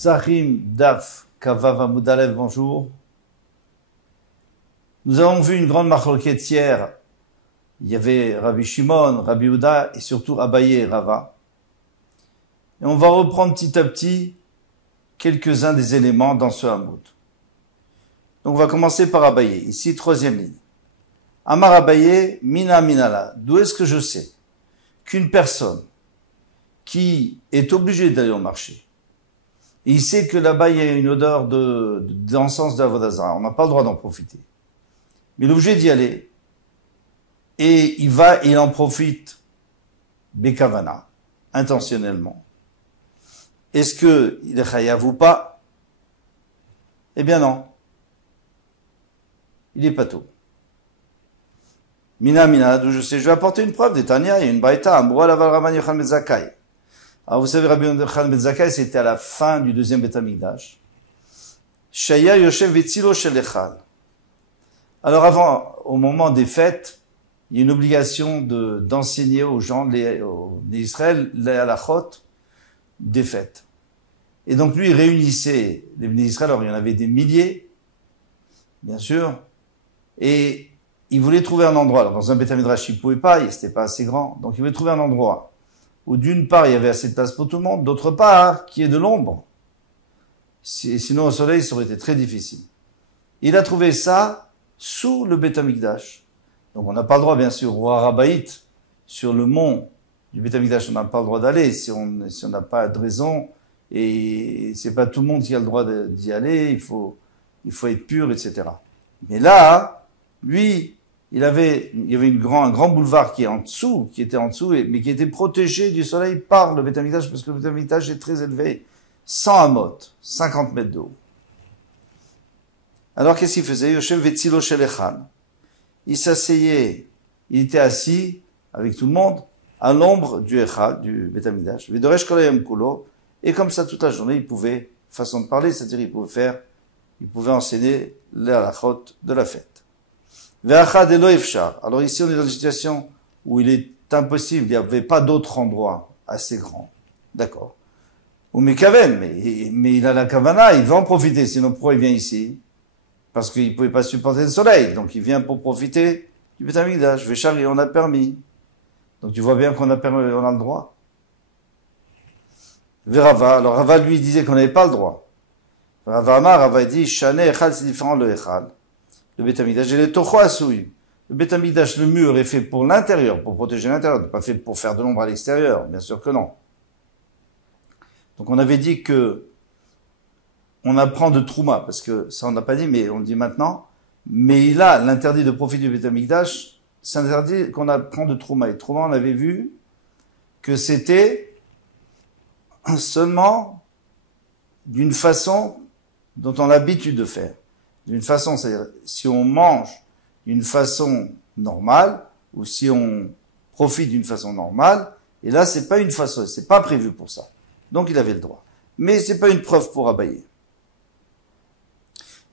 Psachim Daf Kavav Amud Aleph, bonjour. Nous avons vu une grande marloquette hier. Il y avait Rabbi Shimon, Rabbi Yehuda et surtout Abaye et Rava. Et on va reprendre petit à petit quelques-uns des éléments dans ce Hamoud. Donc on va commencer par Abaye. Ici, troisième ligne. Amar Abaye, Mina Minala. D'où est-ce que je sais qu'une personne qui est obligée d'aller au marché, et il sait que là-bas il y a une odeur d'encens de Avodah Zarah, on n'a pas le droit d'en profiter. Mais il est obligé d'y aller, et il va et il en profite, Bekavana, intentionnellement. Est-ce que il est chayav ou pas? Eh bien non. Il est pato. Mina, d'où je sais, je vais apporter une preuve, des Tanya, il y a une braïta, Amroua laval Raman Yochanan ben Zakkai. Alors vous savez, Rabbi Yochanan ben Zakkai, c'était à la fin du deuxième Beth Amikdash. Shaya Yoshev Vetzilo Shel Echal. Alors avant, au moment des fêtes, il y a une obligation d'enseigner aux gens d'Israël les halachot des fêtes. Et donc lui, il réunissait les Bnei Israël, alors il y en avait des milliers, bien sûr, et il voulait trouver un endroit. Alors dans un Beth Midrash, il ne pouvait pas, c'était pas assez grand, donc il voulait trouver un endroit où d'une part il y avait assez de place pour tout le monde, d'autre part qui est de l'ombre. Sinon au soleil, ça aurait été très difficile. Il a trouvé ça sous le Beth Amikdash. Donc on n'a pas le droit, bien sûr, au Harabaït, sur le mont du Beth Amikdash, on n'a pas le droit d'aller si on n'a pas de raison, et c'est pas tout le monde qui a le droit d'y aller, il faut être pur, etc. Mais là, lui, il y avait un grand boulevard qui était en dessous, mais qui était protégé du soleil par le Beth Amikdash, parce que le Beth Amikdash est très élevé, 100 amot, 50 mètres de haut. Alors qu'est-ce qu'il faisait? Yoshev Vetzilo Shel Echal. Il s'asseyait, il était assis avec tout le monde à l'ombre du Echal, du Beth Amikdash. V'doresh kol hayom kulo. Et comme ça toute la journée, il pouvait, façon de parler, c'est-à-dire il pouvait enseigner les halachot de la fête. Ve'achad elo efshar. Alors ici, on est dans une situation où il est impossible, il n'y avait pas d'autre endroit assez grand. D'accord. Ou mekaven, mais il a la kavana, il veut en profiter, sinon pourquoi il vient ici? Parce qu'il ne pouvait pas supporter le soleil, donc il vient pour profiter du Beth Amikdash. Véchari, on a permis. Donc tu vois bien qu'on a le droit. Rava, alors Rava lui disait qu'on n'avait pas le droit. Rava dit, Shane Echal, c'est différent le Echal. Le Beth Amikdash, il est Tocho Asouy. Le Beth Amikdash, le mur est fait pour l'intérieur, pour protéger l'intérieur, pas fait pour faire de l'ombre à l'extérieur, bien sûr que non. Donc on avait dit que on apprend de Trouma, parce que ça on n'a pas dit, mais on le dit maintenant, mais il a l'interdit de profiter du Beth Amikdash, c'est interdit qu'on apprend de Trouma. Et Trouma, on avait vu que c'était seulement d'une façon dont on a l'habitude de faire. D'une façon, c'est-à-dire, si on mange d'une façon normale, ou si on profite d'une façon normale, et là, c'est pas une façon, c'est pas prévu pour ça. Donc, il avait le droit. Mais c'est pas une preuve pour Abaye.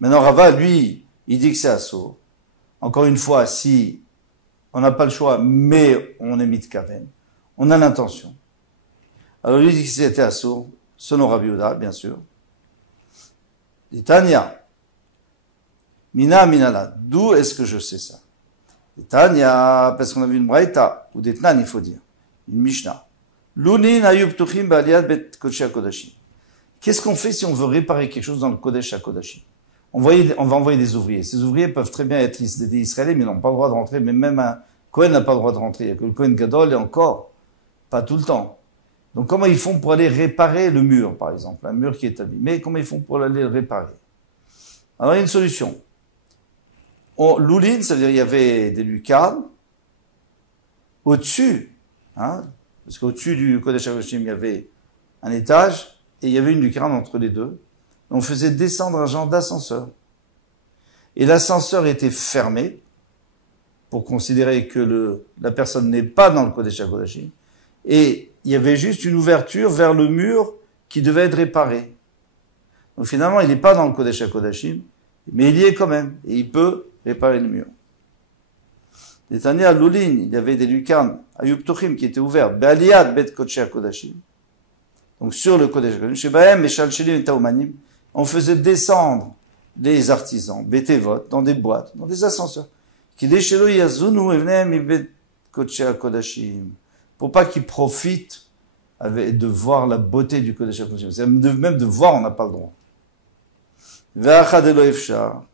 Maintenant, Rava, lui, il dit que c'est assaut. Encore une fois, si on n'a pas le choix, mais on est mitkaven, on a l'intention. Alors, lui, il dit que c'était assaut, selon Rabbi Yehuda, bien sûr. Et Tanya, Mina Minala, d'où est-ce que je sais ça? Et Tanya, parce qu'on a vu une braïta, ou des Tnan, il faut dire, une Mishnah. Lunin ayub tuchim ba'aliyat bet Kodesh HaKodashim. Qu'est-ce qu'on fait si on veut réparer quelque chose dans le Kodesh HaKodashim? On va envoyer des ouvriers. Ces ouvriers peuvent très bien être des Israéliens, mais ils n'ont pas le droit de rentrer, mais même un Kohen n'a pas le droit de rentrer. Il y a que le Kohen Gadol, et encore, pas tout le temps. Donc comment ils font pour aller réparer le mur, par exemple, un mur qui est abîmé, comment ils font pour aller le réparer? Alors il y a une solution. L'oulin, ça veut dire il y avait des lucarnes au-dessus, parce qu'au-dessus du Kodesh HaKodashim, il y avait un étage, et il y avait une lucarne entre les deux. On faisait descendre un genre d'ascenseur. Et l'ascenseur était fermé, pour considérer que la personne n'est pas dans le Kodesh HaKodashim, et il y avait juste une ouverture vers le mur qui devait être réparé. Donc finalement, il n'est pas dans le Kodesh HaKodashim, mais il y est quand même, et il peut réparer le mur. Les années à l'Oulin, il y avait des lucarnes, Ayub Tochim, qui étaient ouvertes, Be'aliyat Bet Kodesh HaKodashim. Donc sur le Kodesh HaKodashim, Shebahem et Shalchelim et Taoumanim, on faisait descendre des artisans, Betevot, dans des boîtes, dans des ascenseurs. Kidei shelo yazunu evnehem mibet Kodesh HaKodashim. Pour pas qu'ils profitent de voir la beauté du Kodesh HaKodashim. Même de voir, on n'a pas le droit. Ve'achad elo efshar.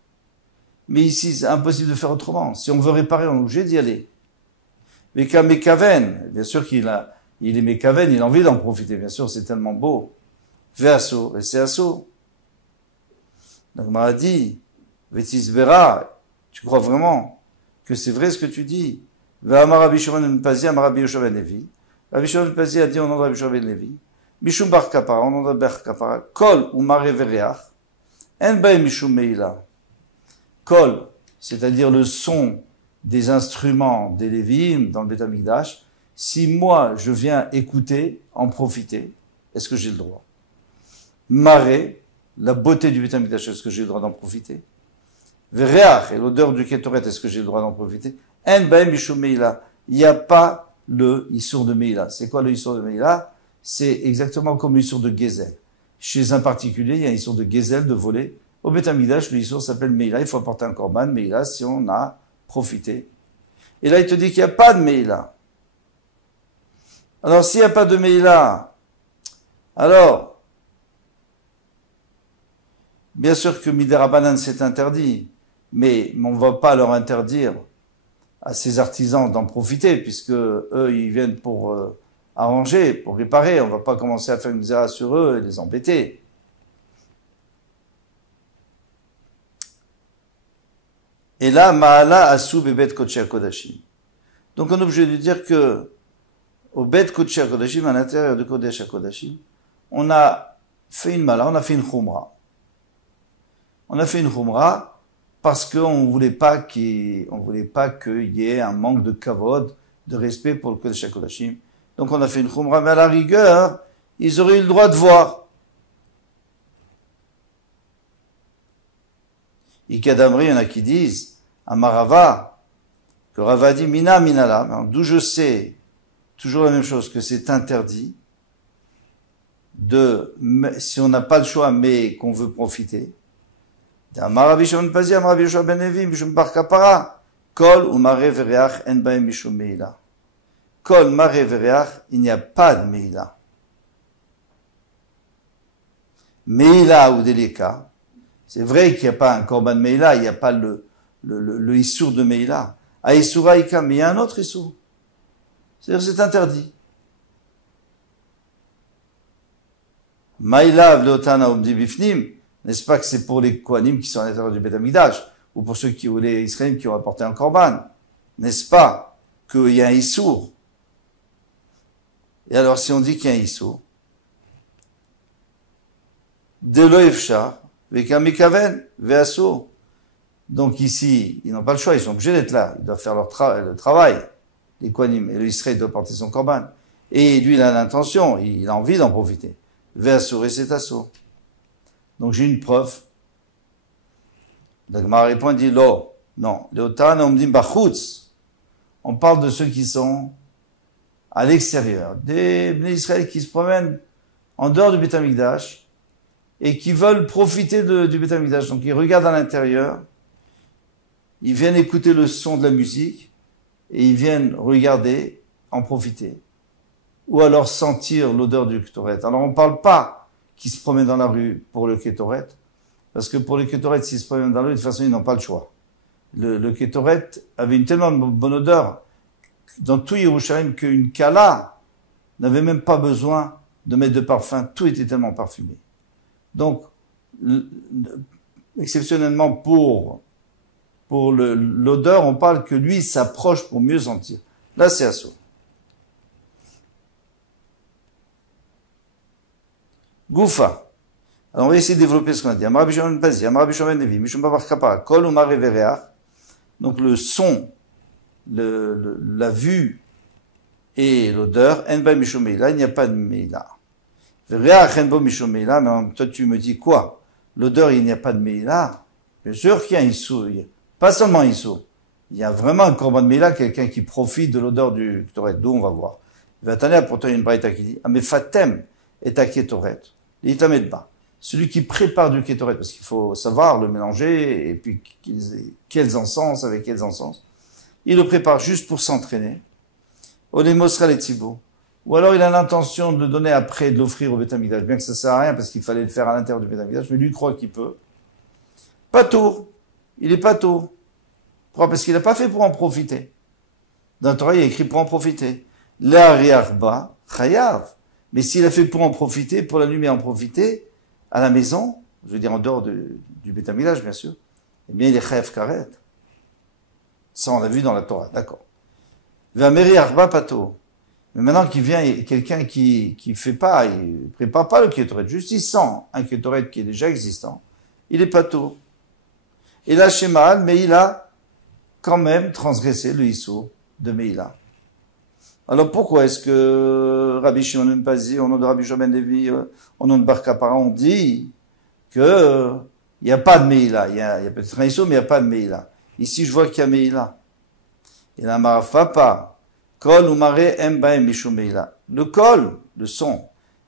Mais ici, c'est impossible de faire autrement. Si on veut réparer, on est obligé d'y aller. Veka mekaven. Bien sûr il est mekaven, il a envie d'en profiter. Bien sûr, c'est tellement beau. Ve'asso. Et c'est asso. Donc, m'a dit, Vetisbera, tu crois vraiment que c'est vrai ce que tu dis? Ve'amar Rabbi Shimon ben Pazi, amar Rabbi Yoshua ben Levi. Rabbi Shimon ben Pazi a dit au nom de Rabbi Yoshua ben Levi, Mishum bar kapara, au nom de bar kapara, kol ou mare vereach, en bae mishum meila. Kol, c'est-à-dire le son des instruments des Lévi'im dans le Beth Amikdash, si moi je viens écouter, en profiter, est-ce que j'ai le droit? Mare, la beauté du Beth Amikdash, est-ce que j'ai le droit d'en profiter? Vereach, et l'odeur du Ketoret, est-ce que j'ai le droit d'en profiter? En bae mishum meila. Il n'y a pas le Issour de Meila. C'est quoi le Issour de Meila? C'est exactement comme le Issour de Gezel. Chez un particulier, il y a un Issour de Gezel, de voler. Au Beth Amikdash, le Issour s'appelle Meila. Il faut apporter un korban Meila si on a profité. Et là, il te dit qu'il n'y a pas de Meila. Alors, s'il n'y a pas de Meila, alors, bien sûr que Midarabanan c'est interdit, mais on ne va pas leur interdire à ces artisans d'en profiter, puisque eux, ils viennent pour arranger, pour réparer. On ne va pas commencer à faire une zéra sur eux et les embêter. Et là, Ma'ala Asou Bebet Kodesh HaKodashim. Donc on est obligé de dire que au Bet Kodesh HaKodashim, à l'intérieur de Kodesh HaKodashim, on a fait une mala, on a fait une khumra. On a fait une khumra parce qu'on voulait pas qu'il y ait un manque de kavod, de respect pour le Kodesh HaKodashim. Donc on a fait une khumra, mais à la rigueur, ils auraient eu le droit de voir. Ikadamri, il y en a qui disent, à Marava, que Rava dit, Mina Minala, d'où je sais, toujours la même chose, que c'est interdit, si on n'a pas le choix, mais qu'on veut profiter. Amar Rabbi Shimon ben Pazi, amar Rabbi Yoshua ben Levi, mishum bar kapara, kol ou mare vereach en baem mishum meila. Kol mare vereach, il n'y a pas de meila. Meila ou delika, c'est vrai qu'il n'y a pas un korban meila, il n'y a pas le issour de meila. A issoura ika, mais il y a un autre issour. C'est-à-dire c'est interdit. Maïla vleotana obdi bifnim, n'est-ce pas que c'est pour les Kohanim qui sont à l'intérieur du Beth Amikdash, ou pour ceux ou les Israéliens qui ont apporté un korban, n'est-ce pas qu'il y a un issour? Et alors si on dit qu'il y a un issour, de l'oefshar, veka mikaven, veasso. Donc ici, ils n'ont pas le choix, ils sont obligés d'être là, ils doivent faire le travail, les Kohanim, et l'Israël doit porter son korban. Et lui, il a l'intention, il a envie d'en profiter. Veasso et c'est asso. Donc j'ai une preuve. Donc ma réponse dit lo, non. On parle de ceux qui sont à l'extérieur, des Bnei Israël qui se promènent en dehors du Beth Amikdash et qui veulent profiter du Beth Amikdash. Donc ils regardent à l'intérieur, ils viennent écouter le son de la musique et ils viennent regarder, en profiter. Ou alors sentir l'odeur du Ketoret. Alors on ne parle pas qui se promènent dans la rue pour le Ketoret, parce que pour le Ketoret, s'ils se promènent dans la rue, de toute façon, ils n'ont pas le choix. Le Ketoret avait une tellement bonne odeur dans tout Yerushalayim qu'une Kala n'avait même pas besoin de mettre de parfum, tout était tellement parfumé. Donc, exceptionnellement pour l'odeur, on parle que lui s'approche pour mieux sentir. Là, c'est assaut. Goufa. Alors, on va essayer de développer ce qu'on a dit. Amar Rabbi Shimon ben Pazi, amar Rabbi Yoshua ben Levi, mishum bar kapara, kol ou mare vereach. Donc, le son, la vue et l'odeur, en ba mishum meila, il n'y a pas de meila. Vereach en bo mishum meila, mais toi, tu me dis quoi? L'odeur, il n'y a pas de meila. Bien sûr qu'il y a un issou. Pas seulement un issou. Il y a vraiment un korban de meila, quelqu'un qui profite de l'odeur du Ketoret. D'où on va voir. Il va t'aller à pourtant une braïta qui dit, ah, mais fatem, et ta Ketoret. Il t'amène pas. Celui qui prépare du Ketoret, parce qu'il faut savoir le mélanger, et puis quels encens, avec quels encens. Il le prépare juste pour s'entraîner. Olémosra les Thibaut. Ou alors il a l'intention de le donner après, de l'offrir au Beth Amikdash, bien que ça sert à rien, parce qu'il fallait le faire à l'intérieur du Beth Amikdash, mais lui croit qu'il peut. Pas tour. Il est pas tour. Pourquoi? Parce qu'il n'a pas fait pour en profiter. Dans le Torah, il y a écrit pour en profiter. L'ariarba, chayav. Mais s'il a fait pour en profiter, pour la nuit, en profiter, à la maison, je veux dire en dehors du Beth Amikdash, bien sûr, eh bien, il est chayav karet. Ça, on l'a vu dans la Torah, d'accord. V'ameri arba pato. Mais maintenant qu'il vient, quelqu'un qui fait pas, il prépare pas le kétoret, juste il sent un kétoret qui est déjà existant, il est pato. Et là, chez Maal, mais il a quand même transgressé le Issur de Meïla. Alors pourquoi est-ce que Rabbi Shimon ben Pazi, au nom de Rabbi Joben Levi, au nom de Bar Kapara, on dit que il n'y a pas de Meïla, il y a peut-être un Issur, mais il n'y a pas de Meïla. Ici, je vois qu'il y a Meïla. Il a Marafapa. Kol ou maré embaem mishum Meïla. Le kol, le son,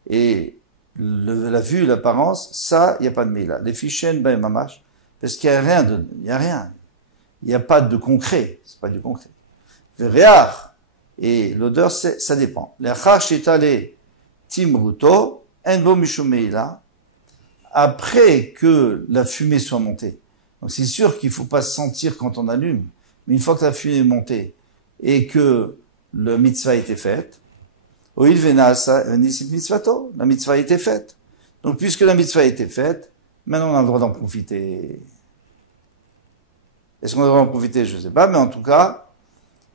et la vue, l'apparence, ça, il n'y a pas de Meïla. Les fichen baem mamash, parce qu'il n'y a rien il y a rien. Il n'y a pas de concret. C'est pas du concret. Vereach, et l'odeur, ça dépend. L'achar shetale timruto, enbo mishum Meïla, après que la fumée soit montée. Donc c'est sûr qu'il faut pas se sentir quand on allume, mais une fois que la fumée est montée, et que le mitzvah a été faite, la mitzvah a été faite. Donc, puisque la mitzvah a été faite, maintenant on a le droit d'en profiter. Est-ce qu'on a le droit d'en profiter? Je ne sais pas, mais en tout cas,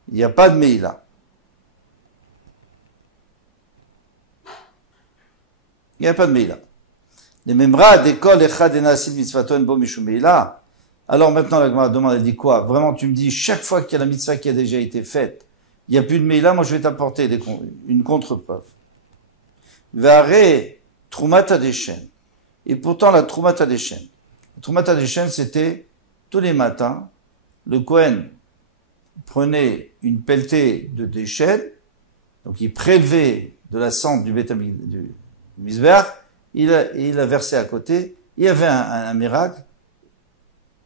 il n'y a pas de Meïla. Il n'y a pas de Meïla. Les memra d'école echad enasid mitzvaton bo mishum Meïla. Alors maintenant, la Gemara demande, elle dit quoi? Vraiment, tu me dis, chaque fois qu'il y a la mitzvah qui a déjà été faite, il n'y a plus de Meïla, moi je vais t'apporter une contre-preuve. Vare Trumata Deshen. Et pourtant la Trumata Deshen. La Trumata Deshen, c'était tous les matins, le Kohen prenait une pelletée de déchets, donc il prélevait de la cendre du Mizbeach, il la versait à côté, il y avait un miracle,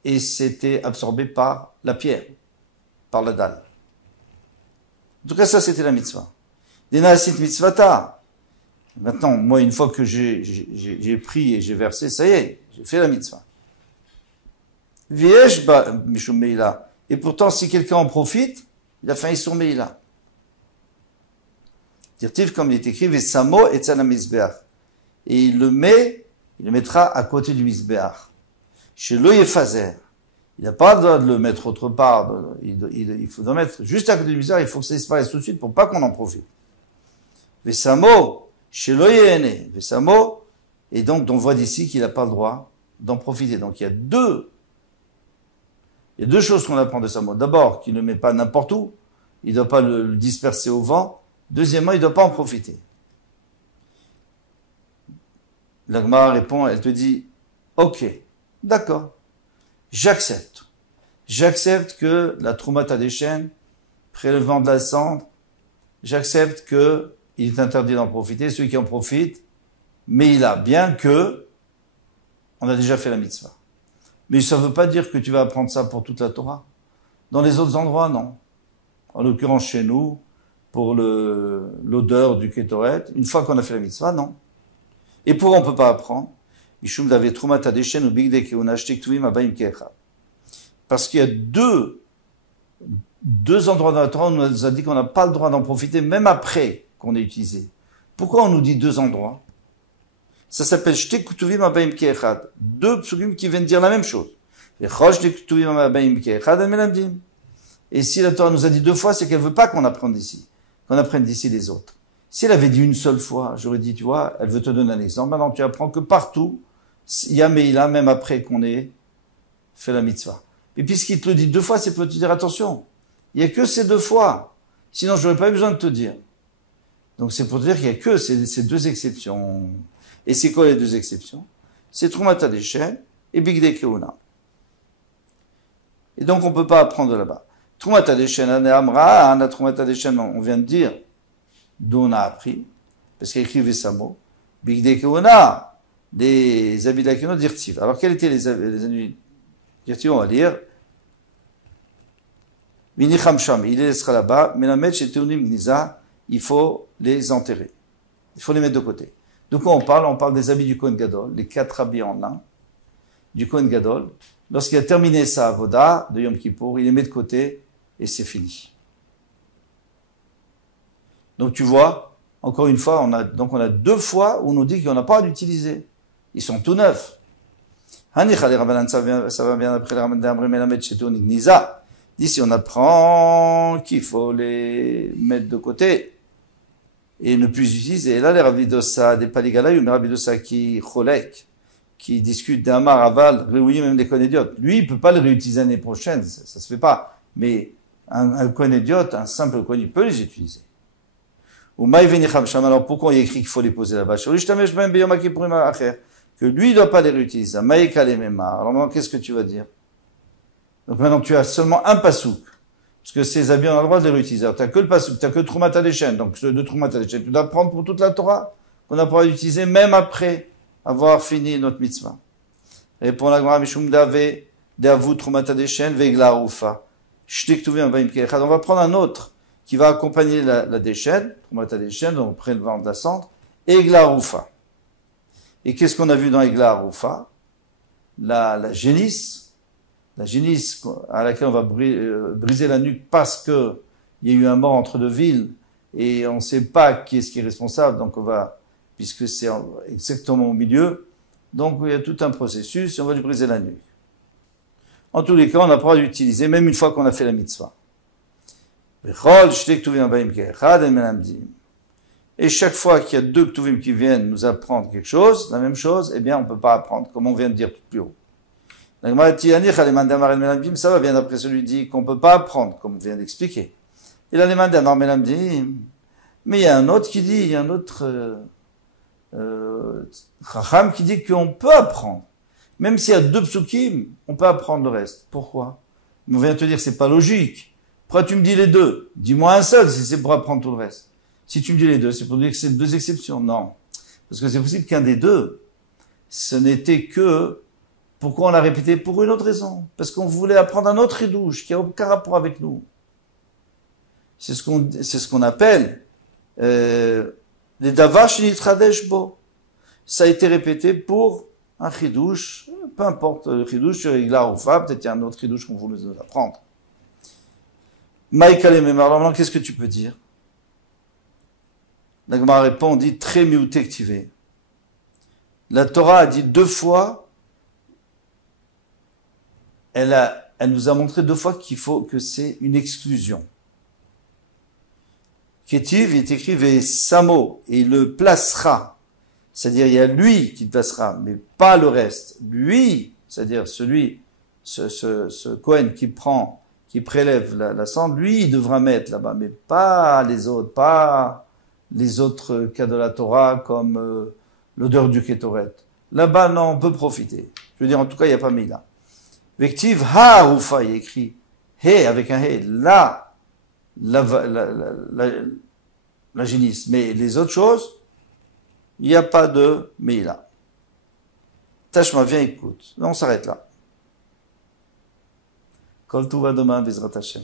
et c'était absorbé par la pierre, par la dalle. En tout cas, ça, c'était la mitzvah. Denasit mitzvata. Maintenant, moi, une fois que j'ai pris et j'ai versé, ça y est, j'ai fait la mitzvah. Viesh ba mishum Meïla. Et pourtant, si quelqu'un en profite, il a fait un Issur Meïla. Dirtiv, comme il est écrit, Vesamo etzana mizbeach. Et il le mettra à côté du mizbeach. Chez lo yefazer. Il n'a pas le droit de le mettre autre part. Il faut le mettre juste à côté du mizbeach. Il faut que ça disparaisse tout de suite pour pas qu'on en profite. Vesamo, chez lo yehene. Vesamo. Et donc, on voit d'ici qu'il n'a pas le droit d'en profiter. Donc, il y a deux choses qu'on apprend de Samo. D'abord, qu'il ne met pas n'importe où. Il ne doit pas le disperser au vent. Deuxièmement, il ne doit pas en profiter. La Gemara répond, elle te dit, ok, d'accord, j'accepte. J'accepte que la Troumata des chênes, prélevant de la cendre, j'accepte que il est interdit d'en profiter. Celui qui en profite, mais il a, bien que on a déjà fait la mitzvah. Mais ça ne veut pas dire que tu vas apprendre ça pour toute la Torah. Dans les autres endroits, non. En l'occurrence, chez nous, pour l'odeur du Ketoret, une fois qu'on a fait la mitzvah, non. Et pourquoi on ne peut pas apprendre? Parce qu'il y a deux endroits dans la Torah où on nous a dit qu'on n'a pas le droit d'en profiter, même après qu'on ait utilisé. Pourquoi on nous dit deux endroits? Ça s'appelle Shte Ketuvim Abayim Ke'echad. Deux psukim qui viennent dire la même chose. Et si la Torah nous a dit deux fois, c'est qu'elle veut pas qu'on apprenne d'ici les autres. Si elle avait dit une seule fois, j'aurais dit, tu vois, elle veut te donner un exemple. Maintenant, tu apprends que partout, il y a Meïla, même après qu'on ait fait la mitzvah. Et puisqu'il te le dit deux fois, c'est pour te dire, attention, il y a que ces deux fois. Sinon, j'aurais pas eu besoin de te dire. Donc, c'est pour te dire qu'il y a que ces deux exceptions. Et c'est quoi les deux exceptions? C'est Troumata Deshen et Bigdei Keuna. Et donc, on peut pas apprendre de là-bas. Troumata Deshen, Amra, Ana Troumata Deshen, on vient de dire d'où on a appris, parce qu'il y a écrit Vesamo. Bigdei Keuna, des habits de la Keuna d'Irtiv. Alors, quels étaient les habits d'Irtiv? On va lire. Vinicham Sham, il les laissera là-bas. Melamed chez Teunim Gniza, il faut les enterrer. Il faut les mettre de côté. De quoi on parle? On parle des habits du Kohen Gadol, les 4 habits en lin du Kohen Gadol. Lorsqu'il a terminé sa avoda de Yom Kippour, il les met de côté et c'est fini. Donc tu vois, encore une fois, on a 2 fois où on nous dit qu'on n'a pas à l'utiliser. Ils sont tout neufs. Ça va bien après le Ramadan Melamed chez Teunim Gniza. D'ici, on apprend qu'il faut les mettre de côté et ne plus utiliser. Et là, les Ravidosa, des Paligalayou, mais Ravidosa qui cholek, qui discutent d'Amar, Aval, oui, même des Kohen-Idiotes. Lui, il peut pas les réutiliser l'année prochaine, ça se fait pas. Mais un Kohen-Idiote, un simple Kohen, il peut les utiliser. Ou Maïvenicham Sham, alors pourquoi il écrit qu'il faut les poser là-bas? Que lui, il doit pas les réutiliser. Maïka les Memar. Alors maintenant, qu'est-ce que tu vas dire? Donc maintenant, tu as seulement un pasouk. Parce que ces habits, on a le droit de les réutiliser. Tu n'as que le pasouk, tu n'as que Troumat HaDeshen. Donc, de Troumat HaDeshen, tu dois prendre pour toute la Torah, qu'on a pas utiliser même après avoir fini notre mitzvah. Répond la Gemara, Mishum Dave, Deavu Troumat HaDeshen, Vegla Ufa. Shtik Tuvim Vaim Kechad. On va prendre un autre qui va accompagner la Deshen, Troumat HaDeshen, donc prélevant de la cendre, Egla Ufa. Et qu'est-ce qu'on a vu dans Egla Ufa? La génisse à laquelle on va briser la nuque parce que il y a eu un mort entre 2 villes et on ne sait pas qui est responsable, donc puisque c'est exactement au milieu, donc il y a tout un processus et on va lui briser la nuque. En tous les cas, on n'a pas d'utiliser, même une fois qu'on a fait la mitzvah. Et chaque fois qu'il y a 2 ktuvim qui viennent nous apprendre quelque chose, la même chose, eh bien on ne peut pas apprendre, comme on vient de dire tout plus haut. Ça va bien d'après celui qui dit qu'on ne peut pas apprendre, comme on vient d'expliquer. Et là, les mandamar melamdim, mais il y a un autre qui dit, il y a un autre chacham qui dit qu'on peut apprendre. Même s'il y a 2 psukim, on peut apprendre le reste. Pourquoi? On vient te dire, c'est pas logique. Pourquoi tu me dis les 2? Dis-moi un seul si c'est pour apprendre tout le reste. Si tu me dis les 2, c'est pour dire que c'est 2 exceptions. Non. Parce que c'est possible qu'un des 2, ce n'était que. Pourquoi on l'a répété? Pour une autre raison. Parce qu'on voulait apprendre un autre ridouche qui n'a aucun rapport avec nous. C'est ce qu'on appelle les davar shenitradesh bo. Ça a été répété pour un ridouche, peu importe le ridouche, sur Igla ou Fa, peut-être il y a un autre ridouche qu'on voulait nous apprendre. Maïka les mémar, qu'est-ce que tu peux dire? La Gemara répond, on dit très miutektivé. La Torah a dit 2 fois. Elle nous a montré 2 fois qu'il faut que c'est une exclusion. Ketiv, il est écrit Vesamo, et il le placera. C'est-à-dire, il y a lui qui le placera, mais pas le reste. Lui, c'est-à-dire ce Kohen qui prélève la cendre, lui, il devra mettre là-bas, mais pas les autres cas de la Torah, comme l'odeur du Kétoret. Là-bas, non, on peut profiter. Je veux dire, en tout cas, il n'y a pas mis là. Vective ha ufa, il est écrit he avec un he, la génisse. Mais les autres choses, il n'y a pas de meila. Tashma, viens, écoute. Non, on s'arrête là. Kol Tova demain, Bezrat Hashem.